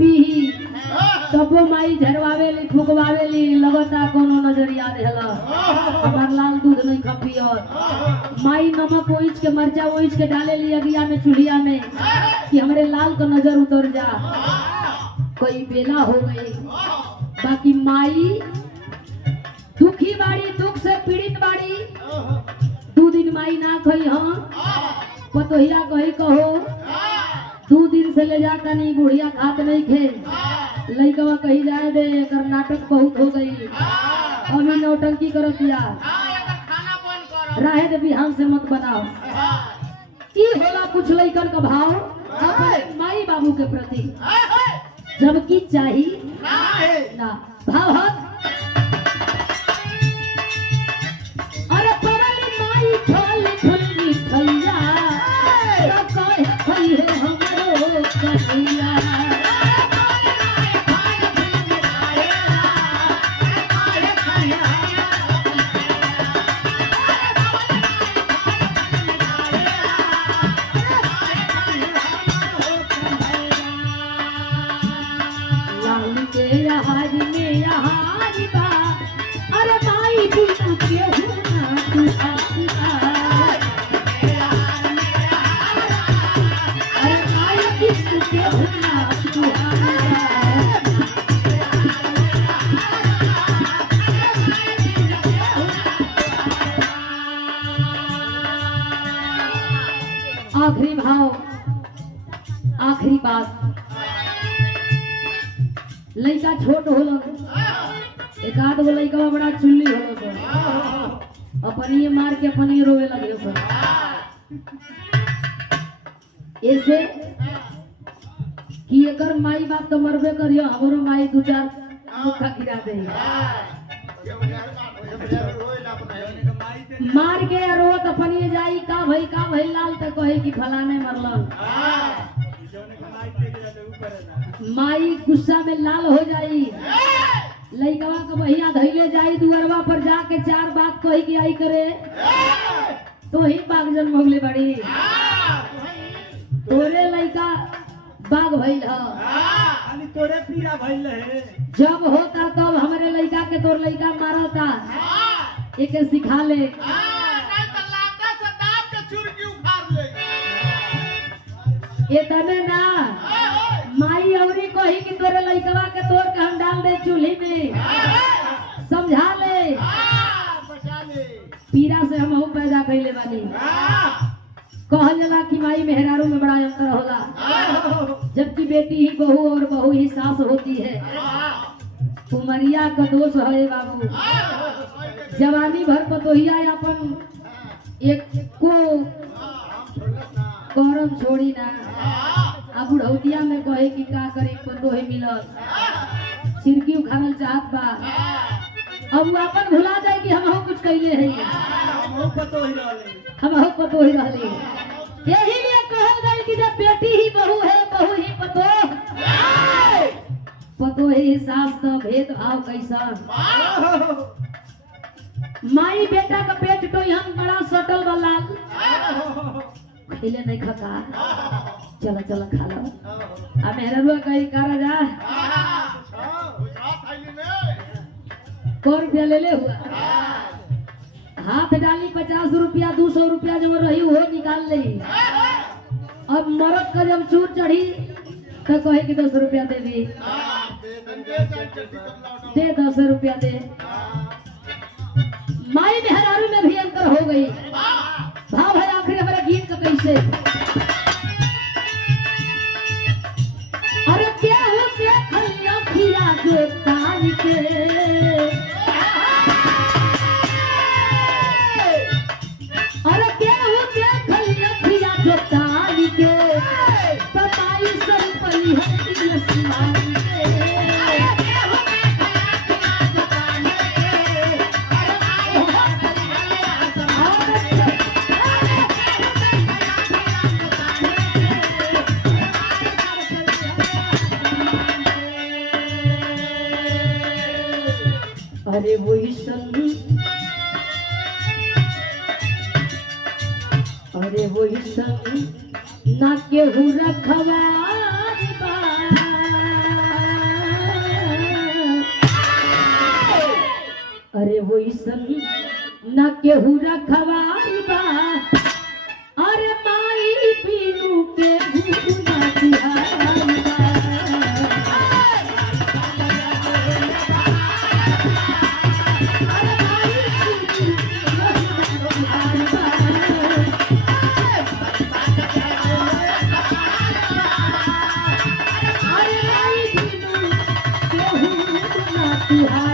पी तब माई झरवावेली फुकवावेली लगता कोनो नजरिया देहला हमार लाल दूध नहीं खपी और माई नमक ओइच के मरचा ओइच के डाले ली अगिया में चूल्हिया में कि हमरे लाल का नजर उतर जा। कोई बेला हो गई बाकी माई दुखी बाड़ी दुख से पीड़ित बाड़ी 2 दिन माई ना कही हाँ पतोहिया कही कहो 2 दिन से ले जाता नहीं बुढ़िया खात नहीं खे लइकवा कही जाए दे कर नाटक बहुत हो गई अभी नौटंकी करो पिया राहे दे बिहान से मत बनाओ की होला कुछ लइकन का भाव अपने माई बाबू के प्रति जबकि चाहिए ना भाव हत अरे परली माई फल फुलनी खैया तो कहे खैहे हमरो कन्हैया आखिरी भाव आखिरी बात लइका छोट होलो एक आध गो लइका बड़ा चुल्ली होलो सर अपनी मार के अपनी रोवे लगे सर ऐसे कि एकर माई बाप तो मरबे करियो हमरो माई 2-4 मुखा गिरा दे मार के रोत अपनी जाई का भाई लाल तो कहे कि फलाने मरलन माई गुस्सा में लाल हो जाई लइकवा के बहिया धैले जाई दुअरवा पर जाके 4 बात कही कि आई करे तो ही बाग जन्म होगले बड़ी तोरे लइका बाग भइल ह तोरे पीरा भइल है जब होता तब हमारे लइका के तोर लइका मारता एक सिखा ले इतने ना माई औरी कही कि तोरे लइकवा के तोड़ के हम डाल दे चूल्ही में समझा ले पीरा से हम पैदा कैले बानी कहल जाला कि माई मेहरारू में बड़ा अंतर होला जबकि बेटी ही बहू और बहू ही सास होती है। उमरिया का दोष है बाबू जवानी भर पतोहिया अपन एक को करम छोड़ी ना अब बुढ़ौतिया में कहे कि का करे पतोही मिलल सिरकी उखाड़ल चाहत बा अब वो अपन भुला जाए कि हम कुछ कैले है हम पतोही रहले यही लिए कहल गई कि जब बेटी ही बहू है बहू ही पतोही सास तो भेदभाव कैसा माई बेटा का पेट तो हम बड़ा सटल वाला खिले नहीं खाता चलो चलो खा लो अब मेहरबा कहीं करा जा कौन रुपया ले ले हुआ हाथ डाली 50 रुपया 200 रुपया जब रही वो निकाल ली अब मरद का जब चूर चढ़ी तो कहे कि 10 रुपया दे दी दे 10 रुपया दे माई मेहरारू में भी अंतर हो गई भाव है आखिर हमारे गीत का कैसे अरे क्या हो खलिया खिया जो तान के अरे क्या हो खलिया खिया जो तान के तमाई सर पली है आसमान के अरे वही संग अरे वही संग ना केहू रखवारी बा ऐसन न केहू रखवार बा अरे माई बिनु केहू न तिहार बा Yeah.